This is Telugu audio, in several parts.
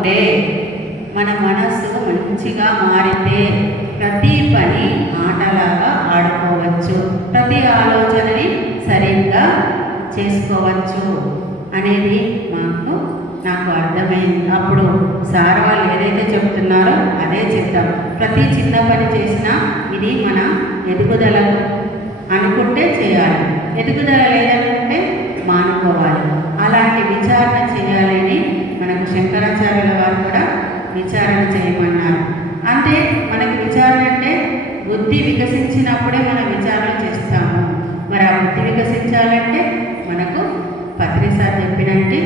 ఉంటే, మన మనస్సు మంచిగా మారితే ప్రతి పని ఆటలాగా ఆడుకోవచ్చు, ప్రతి ఆలోచనని సరిగ్గా చేసుకోవచ్చు అనేది నాకు అర్థమైంది. అప్పుడు సార్ వాళ్ళు ఏదైతే చెప్తున్నారో అదే చెప్తాం. ప్రతి చిన్న పని చేసినా ఇది మన ఎదుగుదలకు అనుకుంటే చేయాలి, ఎదుగుదల లేదనుకుంటే మానుకోవాలి. అలాంటి విచారణ చేయాలని మనకు శంకరాచార్యుల వారు కూడా విచారణ చేయమన్నారు. అంటే మనకి విచారణ అంటే బుద్ధి వికసించినప్పుడే మనం విచారణ చేస్తాము. మరి ఆ బుద్ధి వికసించాలంటే మనకు పత్రి సార్ చెప్పినట్టు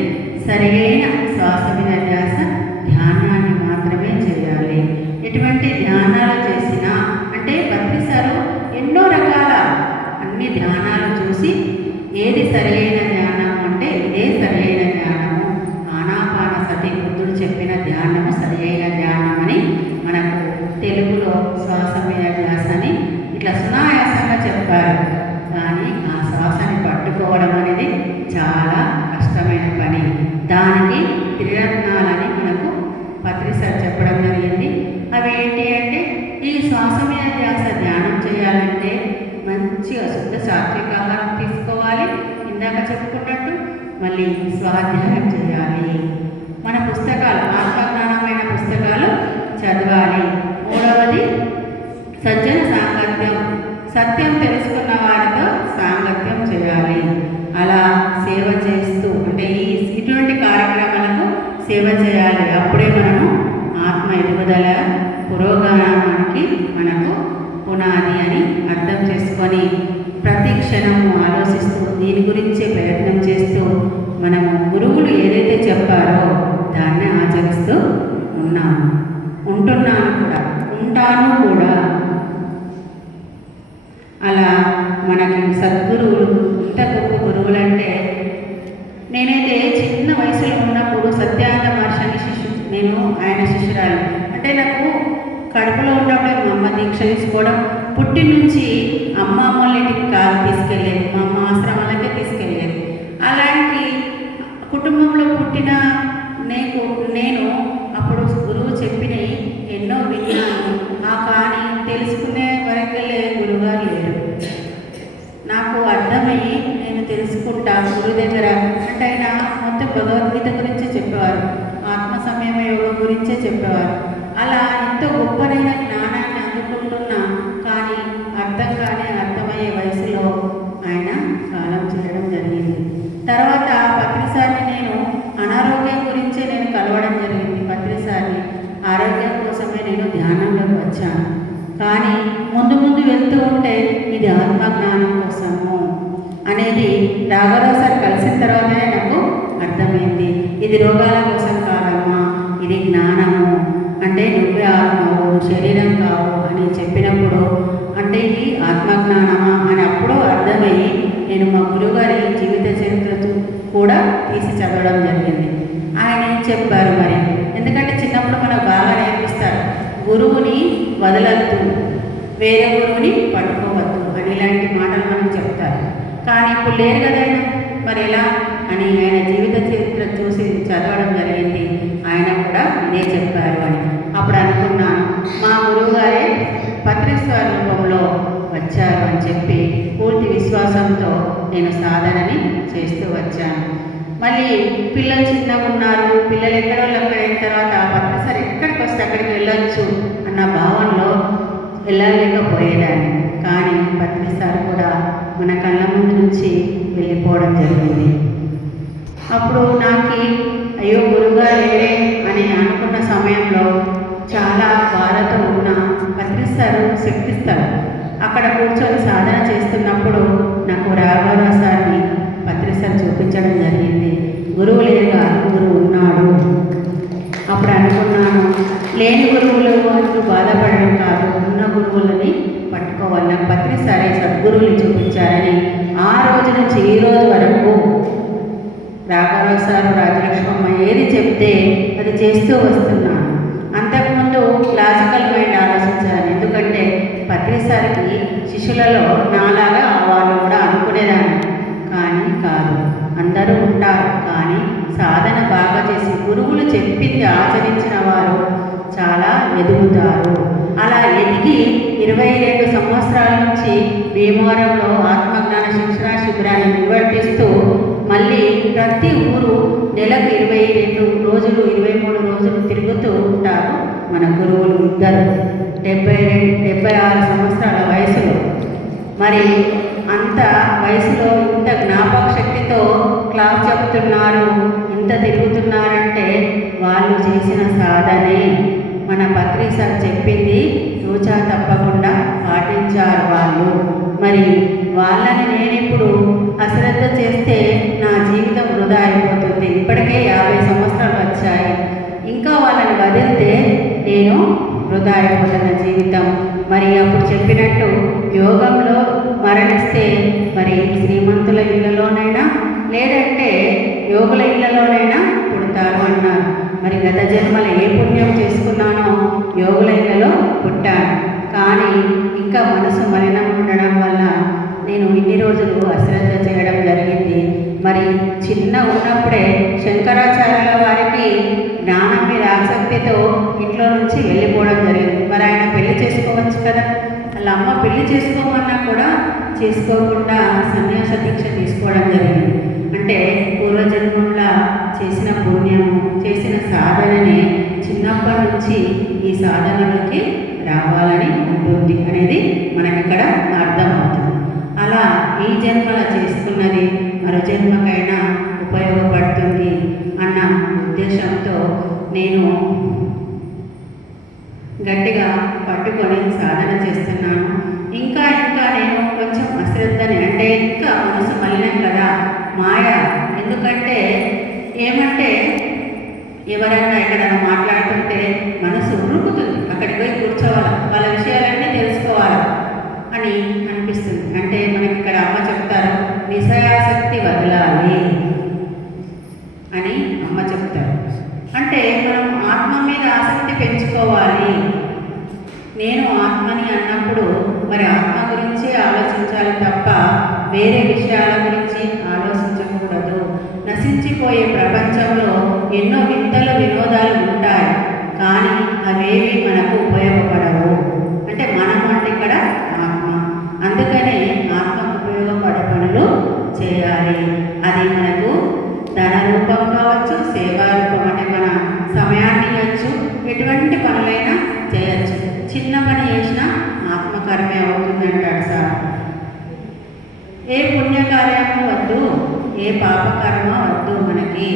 సరైన శ్వాస మీద ధ్యాస, ధ్యానాన్ని మాత్రమే చేయాలి. ఎటువంటి ధ్యానాలు చేసినా అంటే పత్రి సారు ఎన్నో రకాల అన్ని ధ్యానాలు చూసి ఏది సరైన ధ్యానం అంటే ఇదే సరైన ధ్యానము, ఆనాపాన సతి బుద్ధుడు చెప్పిన ధ్యానము సరైన ధ్యానం అని మనకు తెలుగులో శ్వాస మీద ధ్యాస అని ఇట్లా సునాయాసంగా చెప్పారు. కానీ ఆ శ్వాసని పట్టుకోవడం అనేది చాలా కష్టమైన పని. దానికి త్రిరత్నాలని మనకు పత్రి సార్ చెప్పడం జరిగింది. అవి ఏంటి అంటే, ఈ శ్వాస మీద ధ్యాస ధ్యానం చేయాలంటే మంచిగా శుద్ధ సాత్విక ఆహారం తీసుకోవాలి, ఇందాక చెప్పుకున్నట్టు. మళ్ళీ స్వాధ్యాయం చేయాలి, మన పుస్తకాలు ఆత్మజ్ఞానమైన పుస్తకాలు చదవాలి. మూడవది సజ్జన సాంగత్యం, సత్యం తెలుసుకున్న వారితో సాంగత్యం చేయాలి. అలా సేవ చేస్తూ అంటే ఇటువంటి కార్యక్రమాలకు సేవ చేయాలి. అప్పుడే మనము ఆత్మ ఎదుగుదల పురోగమనానికి మనకు పునాది అని అర్థం చేసుకొని ప్రతి క్షణము ఆలోచిస్తూ దీని గురించే ప్రయత్నం చేస్తూ మనము గురువులు ఏదైతే చెప్పారో దాన్ని ఆచరిస్తూ ఉంటున్నాను కూడా, ఉంటాను కూడా. అలా మనకి సద్గురువులు ఇంత గొప్ప గురువులంటే, నేనైతే చిన్న వయసులో ఉన్నప్పుడు సత్యానంద మహర్షి నేను ఆయన శిష్యురాలు. అంటే నాకు కడుపులో ఉన్నప్పుడే మా అమ్మ దీక్ష తీసుకోవడం, పుట్టి నుంచి అమ్మ వాళ్ళ ఇంటికి కాదు తీసుకెళ్ళేది, మా అమ్మ ఆశ్రమాలకే తీసుకెళ్ళేది. అలాంటి కుటుంబంలో పుట్టిన నేను అప్పుడు గురువు చెప్పినవి ఎన్నో విన్నాను. కానీ తెలుసుకునే వరకెళ్ళే గురువుగారు లేరు. నాకు అర్థమయ్యి నేను తెలుసుకుంటా గురువు దగ్గర. అంటే ఆయన మొత్తం భగవద్గీత గురించే చెప్పేవారు, ఆత్మ సంయమ యోగం గురించే చెప్పేవారు. అలా ఎంతో గొప్పనైన జ్ఞానాన్ని అందుకుంటున్నా, కానీ అర్థమయ్యే వయసులో ఆయన కాలం చేయడం జరిగింది. తర్వాత పత్రిసారిని నేను అనారోగ్యం గురించే నేను కలవడం జరిగింది. పత్రిసారిని ఆరోగ్యం కోసమే నేను ధ్యానంలోకి వచ్చాను. కానీ ముందు వెళ్తూ ఉంటే ఇది ఆత్మజ్ఞానం కోసము అనేది రాఘవరావు సార్ కలిసిన తర్వాతనే నాకు అర్థమైంది. ఇది రోగాల కోసం కాదమ్మా, ఇది జ్ఞానము. అంటే నువ్వే ఆత్మవు, శరీరం కావు అని చెప్పినప్పుడు అంటే ఇది ఆత్మజ్ఞానమా అని అప్పుడు అర్థమయ్యి నేను మా గురువుగారి జీవిత చరిత్ర కూడా తీసి చదవడం జరిగింది. ఆయన ఏం చెప్పారు మరి, ఎందుకంటే చిన్నప్పుడు మనకు బాగా నేర్పిస్తారు, గురువుని వదలద్దు, వేరే గురువుని పట్టుకోవద్దు అని ఇలాంటి మాటలు మనకు చెప్తారు. కానీ ఇప్పుడు లేరు కదైనా, మరి ఎలా అని ఆయన జీవిత చరిత్ర చూసి చదవడం జరిగింది. ఆయన కూడా ఇదే చెప్పారు అని అప్పుడు అనుకున్నాను, మా గురువుగారే పత్రేశ్వర రూపంలో వచ్చారు అని చెప్పి పూర్తి విశ్వాసంతో నేను సాధనని చేస్తూ వచ్చాను. మళ్ళీ పిల్లలు చిన్నగా ఉన్నారు, పిల్లలు ఎక్కడోళ్ళు అక్కడ అయిన తర్వాత పత్రిసారి ఎక్కడికి వస్తే అక్కడికి వెళ్ళొచ్చు అన్న భావనలో వెళ్ళలేకపోయేదాన్ని. కానీ పత్రిసారి కూడా మన కళ్ళ ముందు నుంచి వెళ్ళిపోవడం జరిగింది. అప్పుడు నాకు అయ్యో గురువుగారు లేరే అని అనుకున్న సమయంలో చాలా బాధతో ఉన్న పత్రిసారు శక్తిస్తారు అక్కడ కూర్చొని సాధన చేస్తున్నప్పుడు నాకు రాఘవరావు సార్ని పత్రిసారి చూపించడం జరిగింది. గురువు లేరుగా గురువు ఉన్నాడు. అప్పుడు అనుకున్నాను, లేని గురువులు అంటూ బాధపడడం కాదు, ఉన్న గురువులని పట్టుకోవాలి. నాకు పత్రిసారి సద్గురువుని చూపించారని ఆ రోజు నుంచి ఈ రోజు వరకు రాఘవరావు సారు, రాజలక్ష్మమ్మ ఏది చెప్తే అది చేస్తూ వస్తున్నాను. అంతకుముందు క్లాసికల్ మైండ్ ఆలోచించాను, ఎందుకంటే పత్రిసారికి శిష్యులలో నాలాగా వాళ్ళు కూడా అనుకునేదాన్ని. కానీ కాదు, అందరూ ఉంటారు, కానీ సాధన బాగా బాగా చేసి గురువులు చెప్పింది ఆచరించిన వారు చాలా ఎదుగుతారు. అలా ఎదిగి 22 సంవత్సరాల నుంచి భీమవరంలో ఆత్మజ్ఞాన శిక్షణ శిబిరాన్ని నిర్వర్తిస్తూ మళ్ళీ ప్రతి ఊరు నెలకు 22 రోజులు 23 రోజులు తిరుగుతూ ఉంటారు మన గురువులు ఇద్దరు. 76 సంవత్సరాల వయసులో, మరి అంత వయసులో ఇంత జ్ఞాపక శక్తితో క్లాస్ చెప్తున్నారు, ఇంత తిరుగుతున్నారంటే వాళ్ళు చేసిన సాధనే. మన పత్రి సార్ చెప్పింది తూచా తప్పకుండా పాటించారు వాళ్ళు. మరి వాళ్ళని నేనిప్పుడు అశ్రద్ధ చేస్తే నా జీవితం వృధా అయిపోతుంది. ఇప్పటికే 50 సంవత్సరాలు వచ్చాయి, ఇంకా వాళ్ళని వదిలితే నేను వృధా అయిపోతున్న జీవితం. మరి అప్పుడు చెప్పినట్టు యోగంలో మరణిస్తే మరి శ్రీమంతుల ఇళ్లలోనైనా లేదంటే యోగుల ఇళ్లలోనైనా పుడతారు అన్నారు. మరి గత జన్మలో ఏ పుణ్యం చేసుకున్నానో యోగుల ఇళ్లలో పుట్టాను, కానీ ఇంకా మనసు మలినం ఉండడం వల్ల నేను ఇన్ని రోజులు అశ్రద్ధ చేయడం జరిగింది. మరి చిన్న ఉన్నప్పుడే శంకరాచార్యుల వారికి జ్ఞానం మీద ఆసక్తితో ఇంట్లో నుంచి వెళ్ళిపోవడం జరిగింది. మరి ఆయన పెళ్లి చేసుకోవచ్చు కదా, వాళ్ళ అమ్మ పెళ్లి చేసుకోమన్నా కూడా చేసుకోకుండా సన్యాస దీక్ష తీసుకోవడం జరిగింది. అంటే పూర్వజన్మంలో చేసిన పుణ్యం, చేసిన సాధననే చిన్నప్పటి నుంచి ఈ సాధనలోకి రావాలని ఉంటుంది అనేది మనకి ఇక్కడ అర్థమవుతుంది. అలా ఈ జన్మల చేసుకున్నది మరో జన్మకైనా ఉపయోగపడుతుంది అన్న ఉద్దేశంతో నేను గట్టిగా పట్టుకొని సాధన చేస్తున్నాను. ఇంకా నేను కొంచెం అశ్రద్ధని, అంటే ఇంకా మనసు మలినం కదా, మాయ. ఎందుకంటే ఏమంటే ఎవరన్నా ఎక్కడన్నా మాట్లాడుతుంటే మనసు ఉరుకుతుంది, అక్కడికి పోయి కూర్చోవాలి, వాళ్ళ విషయాలన్నీ తెలుసుకోవాలి అని అనిపిస్తుంది. అంటే మనకి ఇక్కడ అమ్మ చెప్తారు, విషయాసక్తి వదలాలి అని అమ్మ చెప్తారు. అంటే మనం ఆత్మ మీద ఆసక్తి పెంచుకోవాలి. నేను ఆత్మని అన్నప్పుడు మరి ఆత్మ గురించి ఆలోచించాలి తప్ప వేరే విషయాల గురించి ఆలోచించకూడదు. నశించిపోయే ప్రపంచంలో ఎన్నో వింతలు వినోదాలు ఉంటాయి, కానీ అవేవి మనకు ఉపయోగపడవు. అంటే మనం అంటే ఇక్కడ ఆత్మ, అందుకనే ఆత్మకు ఉపయోగపడే పనులు చేయాలి. అది మనకు ధన రూపం కావచ్చు, సేవా రూపం, అంటే మన సమయాన్ని ఇవ్వచ్చు, ఎటువంటి పనులైనా చేయొచ్చు. చిన్న పని చేసినా ఆత్మకర్మే అవుతుంది అంటాడు సార్. ఏ పుణ్యకార్యము వద్దు, ఏ పాపకర్మ వద్దు, మనకి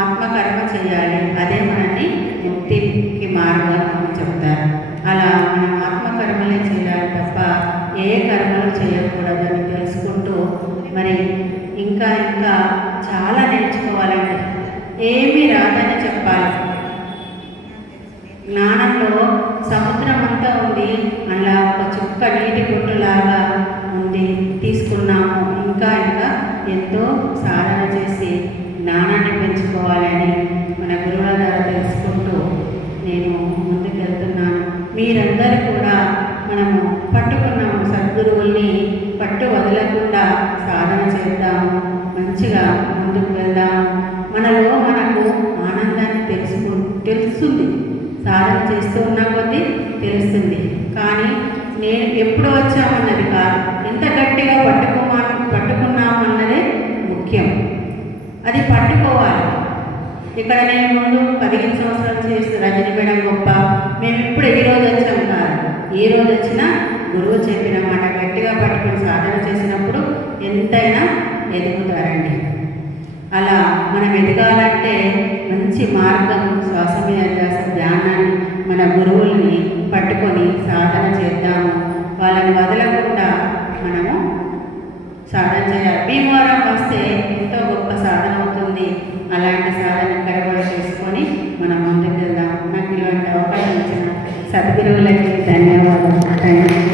ఆత్మకర్మ చేయాలి, అదే మనని ముక్తికి మార్గం అని చెప్తారు. అలా మనం ఆత్మకర్మలే చేయాలి తప్ప ఏ కర్మలు చేయకూడదని తెలుసుకుంటూ మరి ఇంకా చాలా నేర్చుకోవాలండి. ఏమీ రాదని చెప్పాలి. జ్ఞానంలో సముద్రం అంతా ఉంది, అలా ఒక చుక్క నీటి బొట్టులాగా ఉంది, తీసుకున్నాము. ఇంకా ఎంతో సాధన చేసి జ్ఞానాన్ని పెంచుకోవాలని మన గురువుల ద్వారా తెలుసుకుంటూ నేను ముందుకెళ్తున్నాను. మీరందరూ కూడా మనము పట్టుకున్నాము సద్గురువుల్ని, పట్టు వదలకుండా సాధన చేద్దాము, మంచిగా ముందుకు వెళ్దాము. మనలో మనకు ఆనందాన్ని తెలుస్తుంది, సాధన చేస్తూ ఉన్న కొద్దీ తెలుస్తుంది. కానీ నేను ఎప్పుడు వచ్చామన్నది కాదు, ఎంత గట్టిగా పట్టుకున్నామన్నదే ముఖ్యం. అది పట్టుకోవాలి. ఇక్కడ నేను ముందు 15 సంవత్సరాలు చేసి రజని మేడం గొప్ప, మేము ఇప్పుడు ఈరోజు వచ్చాము కాదు, ఏ రోజు వచ్చినా గురువు చెప్పిన మాట గట్టిగా పట్టుకొని సాధన చేసినప్పుడు ఎంతైనా ఎదుగుతారండి. అలా మనం ఎదగాలంటే మంచి మార్గం శ్వాస మీద ధ్యాస, ధ్యానాన్ని, మన గురువుల్ని పట్టుకొని సాధన చేద్దాము. వాళ్ళని వదలకుండా మనము సాధన చేయాలి. భీమవరం వస్తే ఎంతో గొప్ప సాధన అవుతుంది. అలాంటి సాధన ఇక్కడ కూడా చేసుకొని మనం ముందుకు వెళ్దాం. నాకు ఇలాంటి అవకాశం ఇచ్చిన సద్గురువులకి ధన్యవాదాలు.